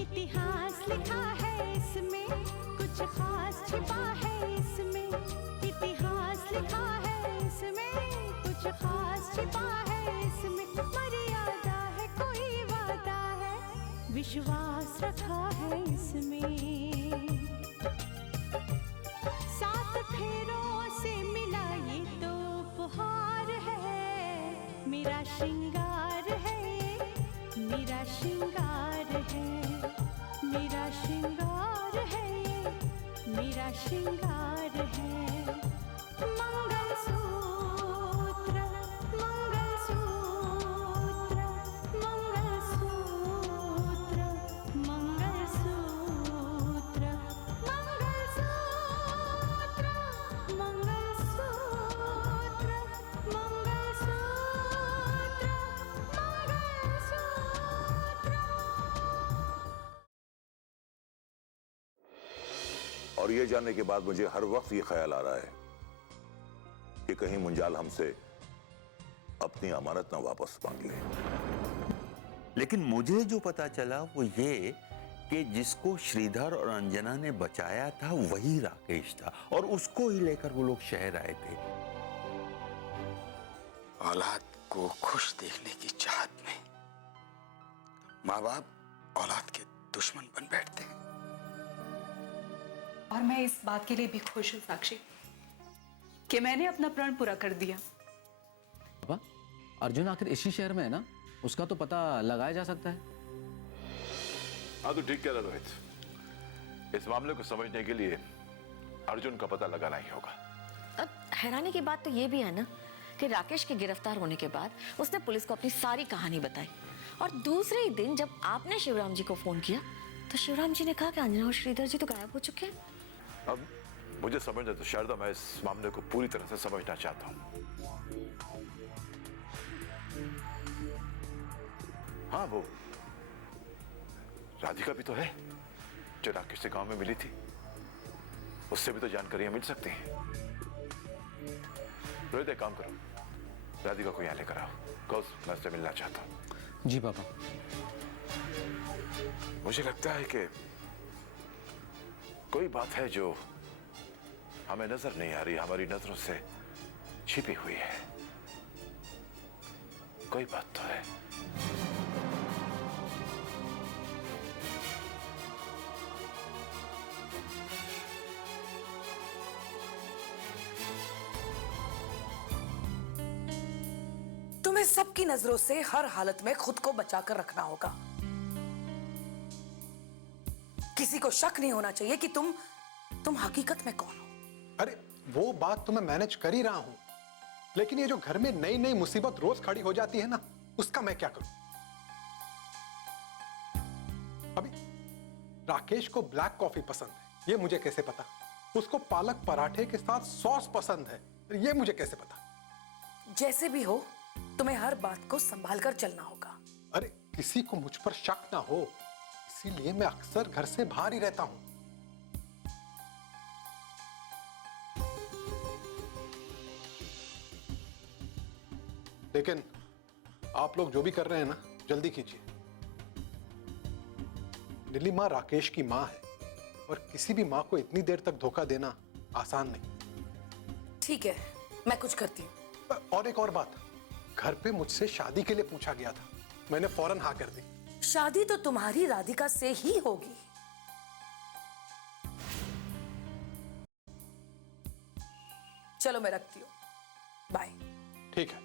इतिहास लिखा है इसमें, कुछ खास छिपा है इसमें। इतिहास लिखा है इसमें, कुछ खास छिपा है इसमें। मर्यादा है कोई वादा है, विश्वास रखा है इसमें। सात फेरों से मिला ये तो उपहार है, मेरा श्रृंगार है, मेरा श्रृंगार है, मेरा श्रृंगार है, मेरा श्रृंगार है। मंगलसूत्र, मंगलसूत्र, मंगलसूत्र, मंगलसूत्र, मंगलसूत्र, मंगलसूत्र, और ये जानने के बाद मुझे हर वक्त ये ख्याल आ रहा है कि कहीं मुंजाल हमसे अपनी अमानत ना वापस मांग ले। लेकिन मुझे जो पता चला वो ये कि जिसको श्रीधर और अंजना ने बचाया था वही राकेश था, और उसको ही लेकर वो लोग शहर आए थे। औलाद को खुश देखने की चाहत में माँ बाप औलाद के दुश्मन बन बैठते हैं। और मैं इस बात के लिए भी खुश हूँ साक्षी कि मैंने अपना प्रण पूरा कर दिया। पापा, अर्जुन आखिर इसी शहर में है ना, उसका तो पता लगाया जा सकता है। हाँ तो ठीक कह रहा रोहित, इस मामले को समझने के लिए अर्जुन का पता लगाना ही होगा। अब हैरानी की बात तो ये भी है ना कि राकेश के गिरफ्तार होने के बाद उसने पुलिस को अपनी सारी कहानी बताई, और दूसरे ही दिन जब आपने शिवराम जी को फोन किया तो शिवराम जी ने कहा कि अंजना और श्रीधर जी तो गायब हो चुके हैं। अब मुझे समझना तो शारदा, मैं इस मामले को पूरी तरह से समझना चाहता हूँ। हाँ, वो राधिका भी तो है जो राकेश से गांव में मिली थी, उससे भी तो जानकारियां मिल सकती हैं। रोहित, एक काम करो, राधिका को यहाँ लेकर आओ, कौस मैं उससे मिलना चाहता हूँ। जी पापा। मुझे लगता है कि कोई बात है जो हमें नजर नहीं आ रही, हमारी नजरों से छिपी हुई है। कोई बात तो है। तुम्हें सबकी नजरों से हर हालत में खुद को बचाकर रखना होगा। किसी को शक नहीं होना चाहिए कि तुम हकीकत में कौन हो। अरे वो बात तो मैं मैनेज कर ही रहा हूं, लेकिन ये जो घर में नई नई मुसीबत रोज खड़ी हो जाती है ना, उसका मैं क्या करूं। अभी राकेश को ब्लैक कॉफी पसंद है, ये मुझे कैसे पता। उसको पालक पराठे के साथ सॉस पसंद है, ये मुझे कैसे पता। जैसे भी हो, तुम्हें हर बात को संभाल कर चलना होगा। अरे किसी को मुझ पर शक ना हो, इसीलिए मैं अक्सर घर से बाहर ही रहता हूं। लेकिन आप लोग जो भी कर रहे हैं ना, जल्दी कीजिए। नीलिमा राकेश की मां है, और किसी भी मां को इतनी देर तक धोखा देना आसान नहीं। ठीक है, मैं कुछ करती हूँ। और एक और बात, घर पे मुझसे शादी के लिए पूछा गया था, मैंने फौरन हाँ कर दी। शादी तो तुम्हारी राधिका से ही होगी। चलो मैं रखती हूँ, बाय। ठीक है।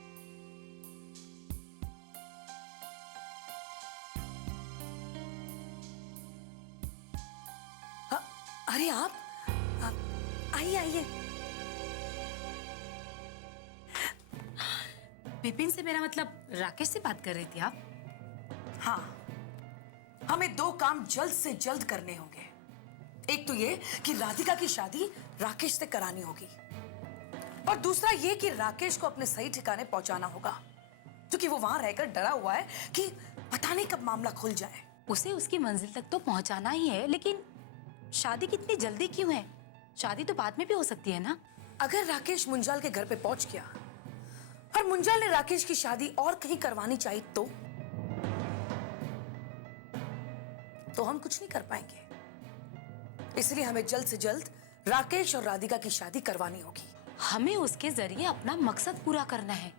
हाँ, अरे आप आइए आइए। विपिन से मेरा मतलब राकेश से बात कर रही थी आप? हाँ, हमें दो काम जल्द से जल्द करने होंगे। एक तो ये कि राधिका की शादी राकेश से करानी होगी, और दूसरा ये कि राकेश को अपने सही ठिकाने पहुंचाना होगा, क्योंकि वो वहां रहकर डरा हुआ है कि पता नहीं कब मामला खुल जाए। उसे उसकी मंजिल तक तो पहुंचाना ही है, लेकिन शादी कितनी जल्दी क्यों है? शादी तो बाद में भी हो सकती है ना। अगर राकेश मुंजाल के घर पे पहुंच गया और मुंजाल ने राकेश की शादी और कहीं करवानी चाहिए तो हम कुछ नहीं कर पाएंगे। इसलिए हमें जल्द से जल्द राकेश और राधिका की शादी करवानी होगी। हमें उसके जरिए अपना मकसद पूरा करना है।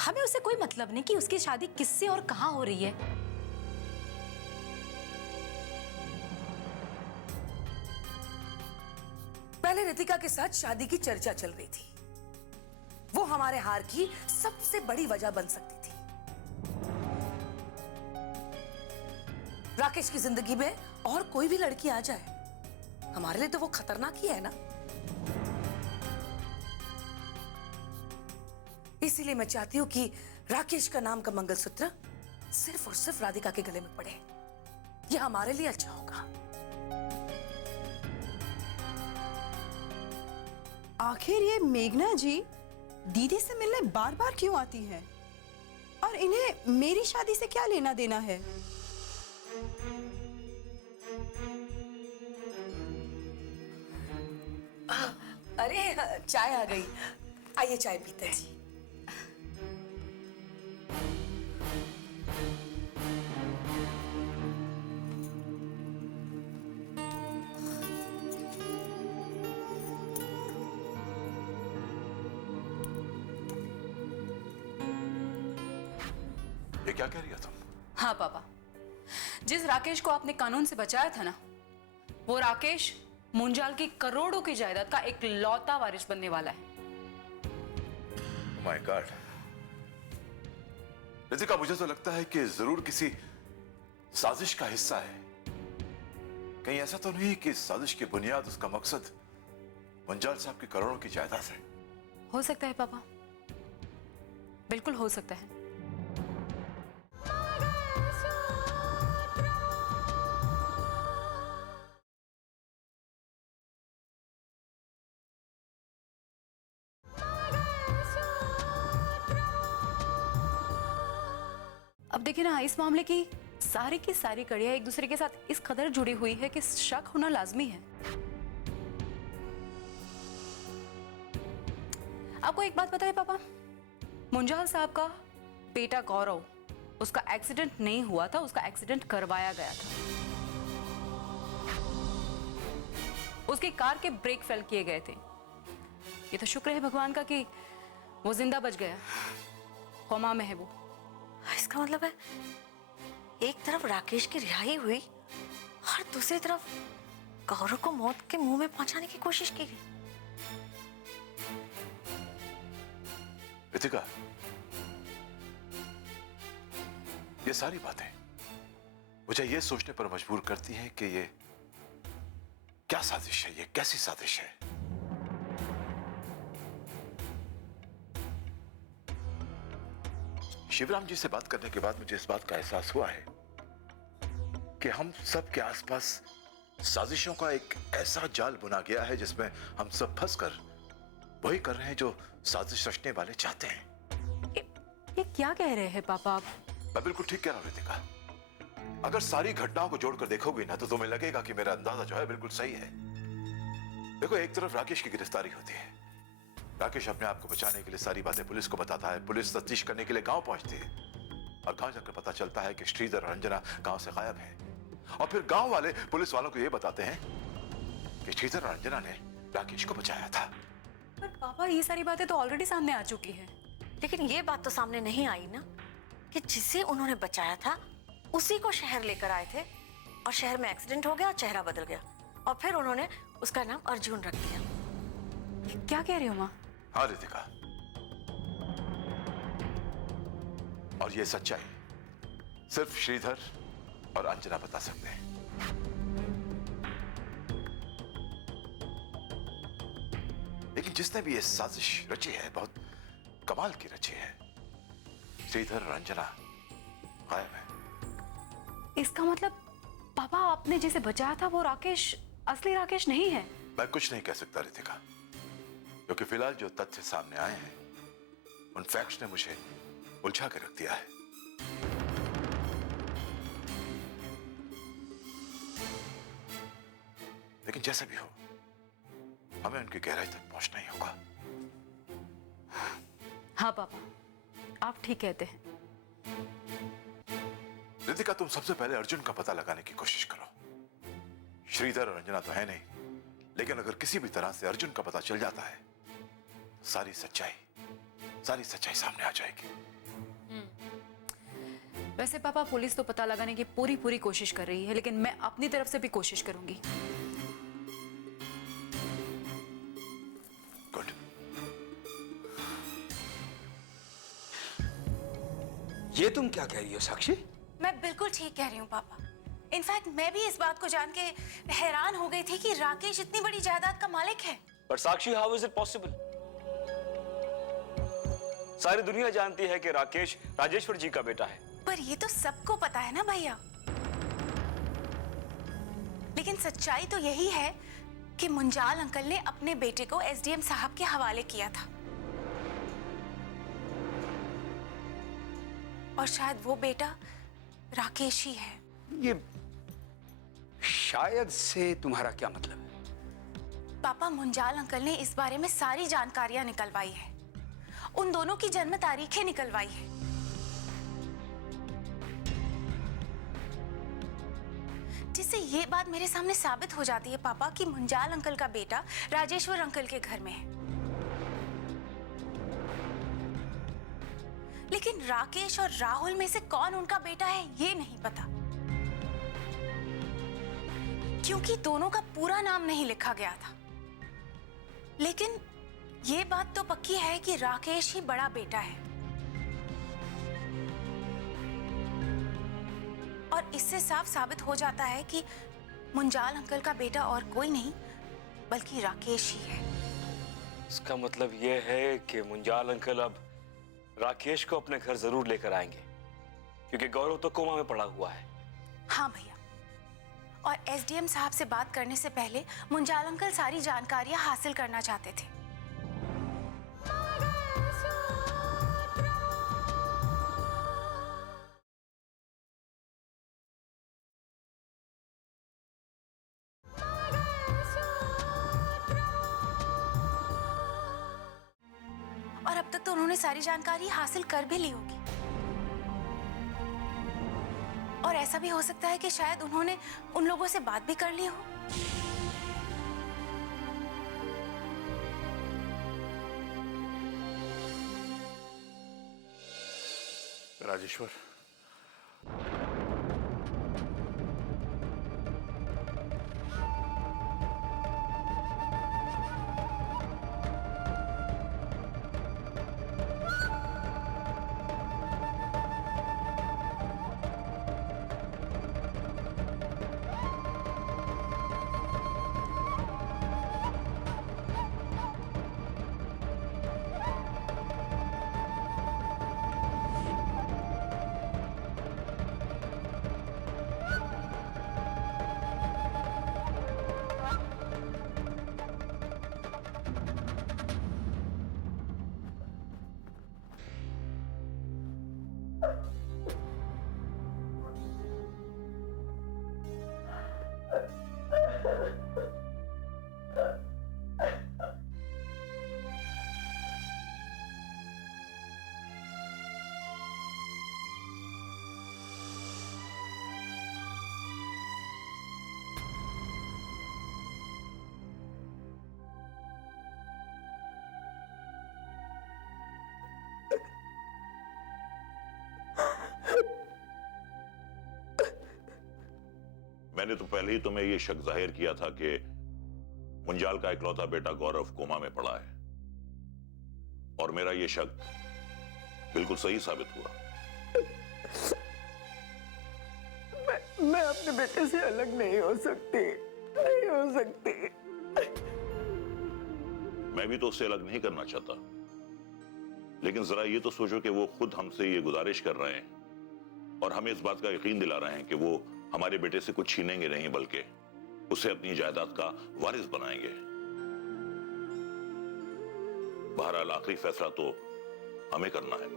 हमें उससे कोई मतलब नहीं कि उसकी शादी किससे और कहाँ हो रही है। पहले रितिका के साथ शादी की चर्चा चल रही थी। वो हमारे हार की सबसे बड़ी वजह बन सकती थी। राकेश की जिंदगी में और कोई भी लड़की आ जाए, हमारे लिए तो वो खतरनाक ही है ना। इसीलिए मैं चाहती हूं कि राकेश का नाम का मंगलसूत्र सिर्फ और सिर्फ राधिका के गले में पड़े। यह हमारे लिए अच्छा होगा। आखिर ये मेघना जी दीदी से मिलने बार बार क्यों आती हैं? और इन्हें मेरी शादी से क्या लेना देना है? अरे चाय आ गई, आइए चाय पीते हैं। ये क्या कह रही है तुम? हाँ पापा, जिस राकेश को आपने कानून से बचाया था ना, वो राकेश मुंजाल की करोड़ों की जायदाद का एक लौता वारिस बनने वाला है। My God. रितिका, मुझे तो लगता है कि जरूर किसी साजिश का हिस्सा है। कहीं ऐसा तो नहीं कि इस साजिश की बुनियाद, उसका मकसद मुंजाल साहब की करोड़ों की जायदाद है? हो सकता है पापा, बिल्कुल हो सकता है। अब देखिए ना, इस मामले की सारी कड़ियां एक दूसरे के साथ इस कदर जुड़ी हुई है कि शक होना लाजमी है। आपको एक बात पता है पापा, मुंजाल साहब का बेटा गौरव, उसका एक्सीडेंट नहीं हुआ था, उसका एक्सीडेंट करवाया गया था। उसकी कार के ब्रेक फेल किए गए थे। ये तो शुक्र है भगवान का कि वो जिंदा बच गया, कोमा में है वो। इसका मतलब है एक तरफ राकेश की रिहाई हुई और दूसरी तरफ गौरव को मौत के मुंह में पहुंचाने की कोशिश की गई। रितिका, ये सारी बातें मुझे ये सोचने पर मजबूर करती हैं कि ये क्या साजिश है, ये कैसी साजिश है। शिवराम जी से बात करने के बाद मुझे इस बात का एहसास हुआ है कि हम सब के आसपास साजिशों का एक ऐसा जाल बुना गया है जिसमें हम सब फंसकर वही कर रहे हैं जो साजिश रचने वाले चाहते हैं। ये क्या कह रहे हैं पापा आप? मैं बिल्कुल ठीक कह रहा हूं रितिका। अगर सारी घटनाओं को जोड़कर देखोगे ना तो तुम्हें लगेगा कि मेरा अंदाजा जो है बिल्कुल सही है। देखो, एक तरफ राकेश की गिरफ्तारी होती है। राकेश अपने आप को बचाने के लिए सारी बातें पुलिस को बताता है। पुलिस तफ्तीश करने के लिए गांव पहुंचती है और गांव जाकर पता चलता है कि श्रीधर और रंजना गांव से गायब हैं। और फिर गांव वाले पुलिस वालों को यह बताते हैं कि श्रीधर और रंजना ने राकेश को बचाया था। पर पापा, ये सारी बातें तो ऑलरेडी सामने आ चुकी हैं। लेकिन ये बात तो सामने नहीं आई ना कि जिसे उन्होंने बचाया था उसी को शहर लेकर आए थे और शहर में एक्सीडेंट हो गया और चेहरा बदल गया और फिर उन्होंने उसका नाम अर्जुन रख दिया। क्या कह रही हो माँ? हाँ रितिका, और ये सच्चाई सिर्फ श्रीधर और अंजना बता सकते हैं। लेकिन जिसने भी ये साजिश रची है बहुत कमाल की रची है। श्रीधर और अंजना गायब है। इसका मतलब पापा, आपने जिसे बचाया था वो राकेश असली राकेश नहीं है। मैं कुछ नहीं कह सकता रितिका, क्योंकि फिलहाल जो तथ्य सामने आए हैं उन फैक्ट्स ने मुझे उलझा कर रख दिया है। लेकिन जैसा भी हो, हमें उनकी गहराई तक पहुंचना ही होगा। हाँ पापा, आप ठीक कहते हैं। रितिका, तुम सबसे पहले अर्जुन का पता लगाने की कोशिश करो। श्रीधर और रंजना तो है नहीं, लेकिन अगर किसी भी तरह से अर्जुन का पता चल जाता है, सारी सच्चाई सामने आ जाएगी। वैसे पापा, पुलिस तो पता लगाने की पूरी कोशिश कर रही है, लेकिन मैं अपनी तरफ से भी कोशिश करूंगी। गुड। ये तुम क्या कह रही हो साक्षी? मैं बिल्कुल ठीक कह रही हूँ पापा। इनफैक्ट मैं भी इस बात को जान के हैरान हो गई थी कि राकेश इतनी बड़ी जायदाद का मालिक है। पर साक्षी, हाउ इज इट पॉसिबल? सारी दुनिया जानती है कि राकेश राजेश्वर जी का बेटा है। पर ये तो सबको पता है ना भैया। लेकिन सच्चाई तो यही है कि मुंजाल अंकल ने अपने बेटे को एसडीएम साहब के हवाले किया था, और शायद वो बेटा राकेश ही है। ये शायद से तुम्हारा क्या मतलब है? पापा, मुंजाल अंकल ने इस बारे में सारी जानकारियां निकलवाई है, उन दोनों की जन्म तारीखें निकलवाई है। जिससे ये बात मेरे सामने साबित हो जाती है पापा कि मुंजाल अंकल का बेटा राजेश्वर अंकल के घर में है। लेकिन राकेश और राहुल में से कौन उनका बेटा है ये नहीं पता, क्योंकि दोनों का पूरा नाम नहीं लिखा गया था। लेकिन ये बात तो पक्की है कि राकेश ही बड़ा बेटा है, और इससे साफ साबित हो जाता है कि मुंजाल अंकल का बेटा और कोई नहीं बल्कि राकेश ही है। इसका मतलब ये है कि मुंजाल अंकल अब राकेश को अपने घर जरूर लेकर आएंगे, क्योंकि गौरव तो कोमा में पड़ा हुआ है। हाँ भैया, और एसडीएम साहब से बात करने से पहले मुंजाल अंकल सारी जानकारियां हासिल करना चाहते थे। और अब तक तो उन्होंने सारी जानकारी हासिल कर भी ली होगी, और ऐसा भी हो सकता है कि शायद उन्होंने उन लोगों से बात भी कर ली हो। राजेश्वर, मैंने तो पहले ही तुम्हें यह शक जाहिर किया था कि मुंजाल का इकलौता बेटा गौरव कोमा में पड़ा है, और मेरा यह शक बिल्कुल सही साबित हुआ। मैं अपने बेटे से अलग नहीं हो सकती। मैं भी तो उससे अलग नहीं करना चाहता, लेकिन जरा ये तो सोचो कि वो खुद हमसे ये गुजारिश कर रहे हैं और हमें इस बात का यकीन दिला रहे हैं कि वो हमारे बेटे से कुछ छीनेंगे नहीं, बल्कि उसे अपनी जायदाद का वारिस बनाएंगे। बहरहाल आखिरी फैसला तो हमें करना है।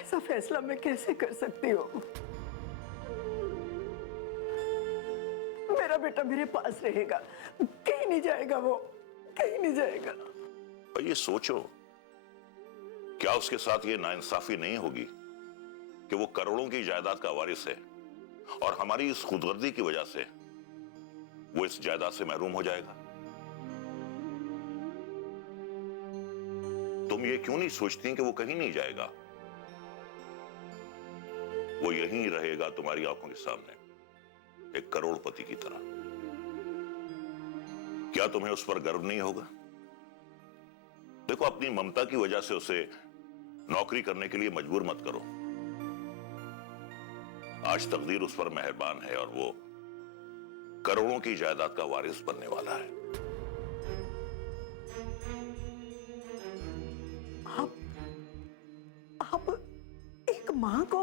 ऐसा फैसला मैं कैसे कर सकती हूँ? मेरा बेटा मेरे पास रहेगा, कहीं नहीं जाएगा, वो कहीं नहीं जाएगा। और ये सोचो, क्या उसके साथ ये नाइंसाफी नहीं होगी कि वो करोड़ों की जायदाद का वारिस है, और हमारी इस खुदगर्जी की वजह से वो इस जायदाद से महरूम हो जाएगा। तुम ये क्यों नहीं सोचती कि वो कहीं नहीं जाएगा? वो यहीं रहेगा तुम्हारी आंखों के सामने, एक करोड़पति की तरह। क्या तुम्हें उस पर गर्व नहीं होगा? देखो, अपनी ममता की वजह से उसे नौकरी करने के लिए मजबूर मत करो। आज तकदीर उस पर मेहरबान है और वो करोड़ों की जायदाद का वारिस बनने वाला है। आप एक माँ को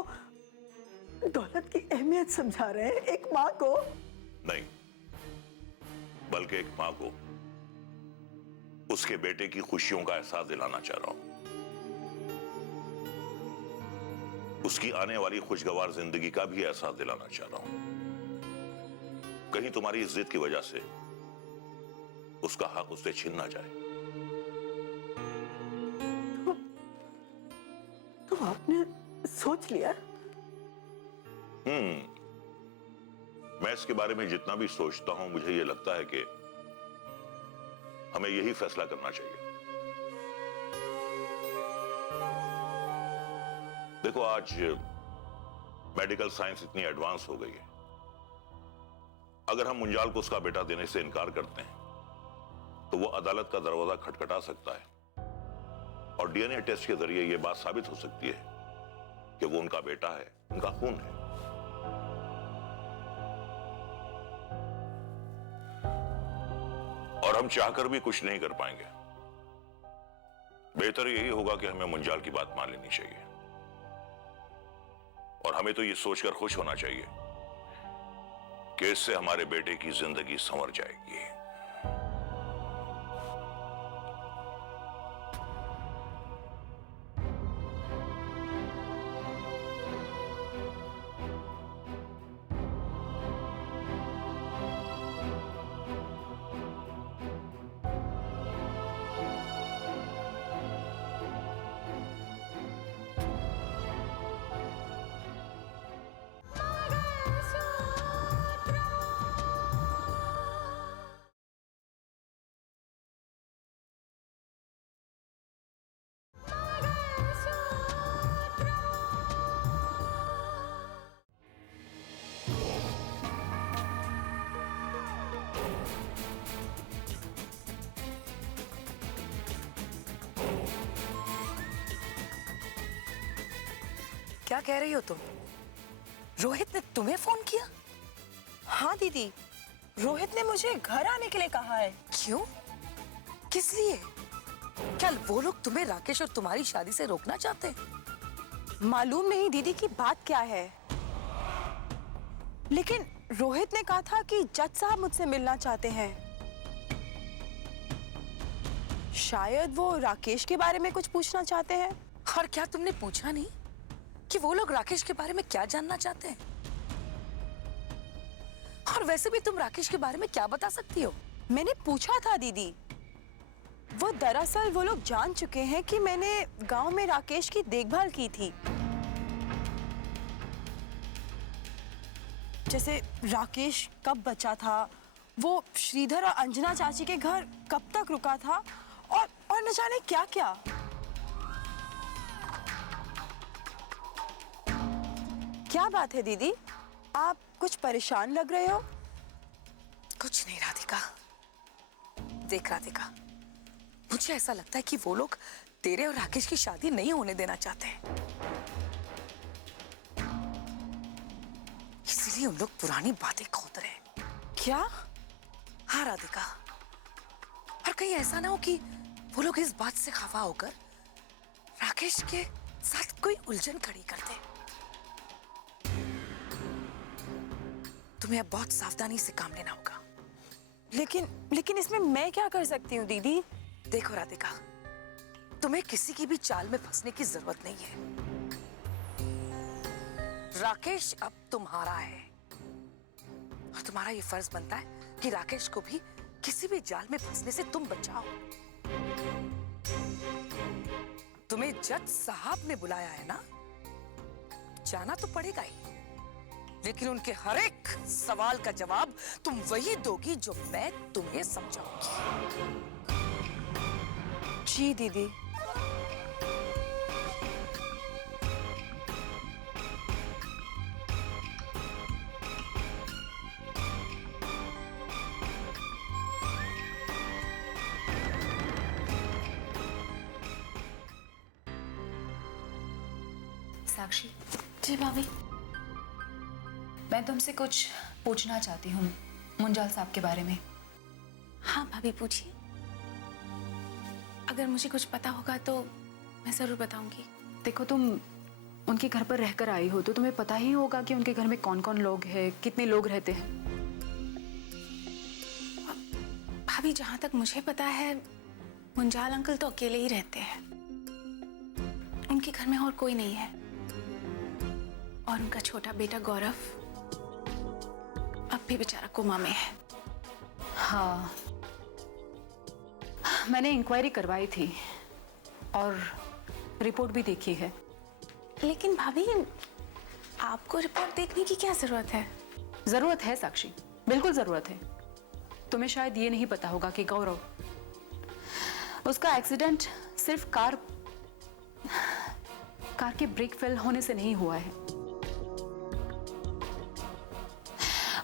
दौलत की अहमियत समझा रहे हैं? एक माँ को नहीं, बल्कि एक माँ को उसके बेटे की खुशियों का एहसास दिलाना चाह रहा हूं, उसकी आने वाली खुशगवार जिंदगी का भी एहसास दिलाना चाह रहा हूं। कहीं तुम्हारी इस जिद की वजह से उसका हक उससे छीन ना जाए। तो आपने सोच लिया? मैं इसके बारे में जितना भी सोचता हूं, मुझे यह लगता है कि हमें यही फैसला करना चाहिए। देखो, आज मेडिकल साइंस इतनी एडवांस हो गई है, अगर हम मुंजाल को उसका बेटा देने से इनकार करते हैं तो वो अदालत का दरवाजा खटखटा सकता है और डीएनए टेस्ट के जरिए यह बात साबित हो सकती है कि वो उनका बेटा है, उनका खून है। और हम चाहकर भी कुछ नहीं कर पाएंगे। बेहतर यही होगा कि हमें मुंजाल की बात मान लेनी चाहिए और हमें तो ये सोचकर खुश होना चाहिए कि इससे हमारे बेटे की जिंदगी संवर जाएगी। क्या कह रही हो तुम? रोहित ने तुम्हें फोन किया? हाँ दीदी, रोहित ने मुझे घर आने के लिए कहा है। क्यों? किस लिए? क्या वो लोग तुम्हें राकेश और तुम्हारी शादी से रोकना चाहते हैं? मालूम नहीं दीदी की बात क्या है, लेकिन रोहित ने कहा था कि जज साहब मुझसे मिलना चाहते हैं। शायद वो राकेश के बारे में कुछ पूछना चाहते हैं। और क्या तुमने पूछा नहीं कि वो लोग राकेश के बारे में क्या जानना चाहते हैं? और वैसे भी तुम राकेश के बारे में क्या बता सकती हो? मैंने पूछा था दीदी, वो दरअसल वो लोग जान चुके हैं कि मैंने गांव में राकेश की देखभाल की थी। जैसे राकेश कब बचा था, वो श्रीधर और अंजना चाची के घर कब तक रुका था, और न जाने क्या क्या। क्या बात है दीदी, आप कुछ परेशान लग रहे हो? कुछ नहीं राधिका। देख राधिका, मुझे ऐसा लगता है कि वो लोग तेरे और राकेश की शादी नहीं होने देना चाहते हैं, इसलिए उन लोग पुरानी बातें खोद रहे हैं। क्या? हाँ राधिका, और कहीं ऐसा ना हो कि वो लोग इस बात से खफा होकर राकेश के साथ कोई उलझन खड़ी कर दे। तुम्हें अब बहुत सावधानी से काम लेना होगा। लेकिन इसमें मैं क्या कर सकती हूँ दीदी? देखो राधिका, तुम्हें किसी की भी चाल में फंसने की जरूरत नहीं है। राकेश अब तुम्हारा है और तुम्हारा ये फर्ज बनता है कि राकेश को भी किसी भी जाल में फंसने से तुम बचाओ। तुम्हें जज साहब ने बुलाया है ना, जाना तो पड़ेगा ही, लेकिन उनके हर एक सवाल का जवाब तुम वही दोगी जो मैं तुम्हें समझाऊंगी। जी दीदी। साक्षी, जी भाभी। मैं तुमसे कुछ पूछना चाहती हूँ मुंजाल साहब के बारे में। हाँ भाभी, पूछिए। अगर मुझे कुछ पता होगा तो मैं जरूर बताऊंगी। देखो, तुम उनके घर पर रहकर आई हो तो तुम्हें पता ही होगा कि उनके घर में कौन कौन लोग हैं, कितने लोग रहते हैं। भाभी, जहां तक मुझे पता है मुंजाल अंकल तो अकेले ही रहते हैं। उनके घर में और कोई नहीं है। और उनका छोटा बेटा गौरव अब भी बेचारा कोमा में है। हाँ, मैंने इंक्वायरी करवाई थी और रिपोर्ट भी देखी है। लेकिन भाभी, आपको रिपोर्ट देखने की क्या जरूरत है? जरूरत है साक्षी, बिल्कुल जरूरत है। तुम्हें शायद ये नहीं पता होगा कि गौरव, उसका एक्सीडेंट सिर्फ कार के ब्रेक फेल होने से नहीं हुआ है।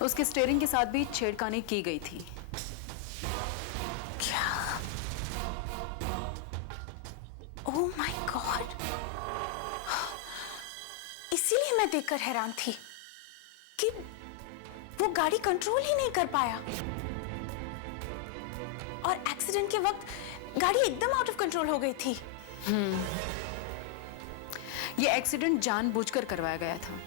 उसके स्टीयरिंग के साथ भी छेड़खानी की गई थी। क्या? Oh my God! इसीलिए मैं देखकर हैरान थी कि वो गाड़ी कंट्रोल ही नहीं कर पाया और एक्सीडेंट के वक्त गाड़ी एकदम आउट ऑफ कंट्रोल हो गई थी। ये एक्सीडेंट जानबूझकर करवाया गया था।